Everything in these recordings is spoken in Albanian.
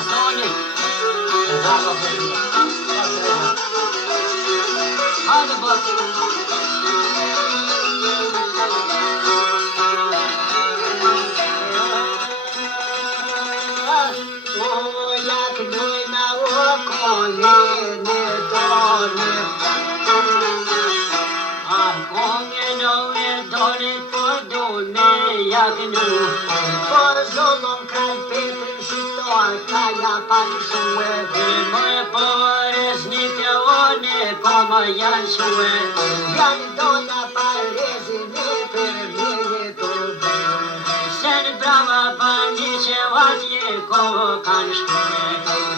bastoni. Hajde bastoni. Janë shue, janë dona parezine për mjene të bërë. Se në brava bandi që atje kohë kanë shkue,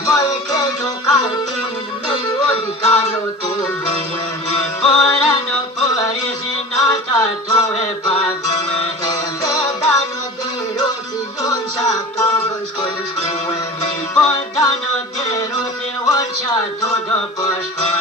më e kredo kartunin me jodi kano të bërë. Por ano parezin ata të e pague, dhe dano dhe roci jonë që ato do shkojnë shkue. Por dano dhe roci jonë që ato do përshkojnë.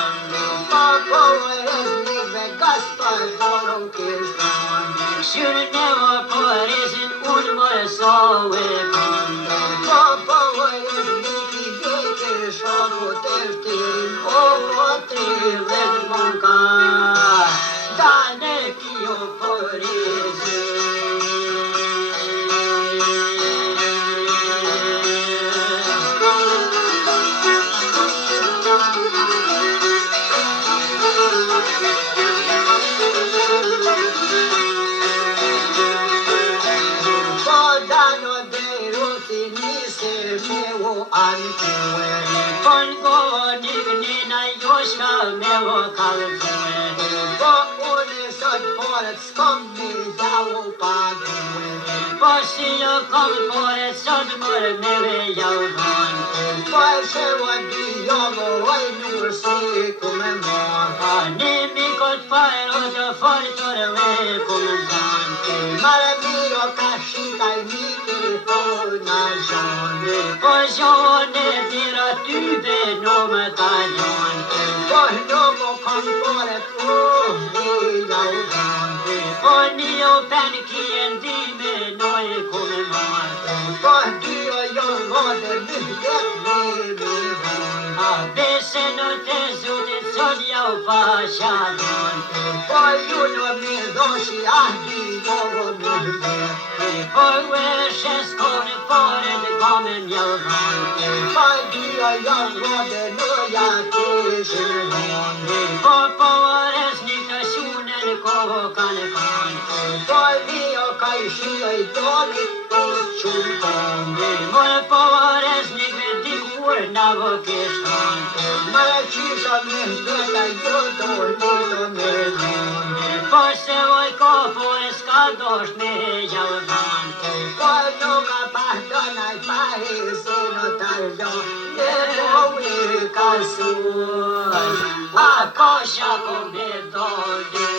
Shurë nevo përezin unë më soë pëndë. Po përez niki veke shoku të ftin, o të dhe monka, dane pio përezin. Kom por ett sånt mörk med vägavvan. Por se vad du jag och ej nur se kommer man. Ni mikot par och då får tor välkommen san. Mara miro kashita i mikrofona jon. Por jon dira du be no metajon. Por no kom por ett vägavvan. Por ni och panikien di med noi kommer man. Por du och jag var det mycket med. Besen och tesutet sådja och fashanon. Por juno med doshi ahdi jag och med. Por weshes kone por det kommer jag van. Por du och jag var det nya kishinon. Por resnitationen kokan kan. Por vi och kaishi och dåligt chulkan. Por resnik med dikur navokestan. Marachisha min deta yodo nido menon. Por se voi kopo eskados me javan. Por noga pahdana i pahisino tarjo. Nevovi kasun. Akosha come dole.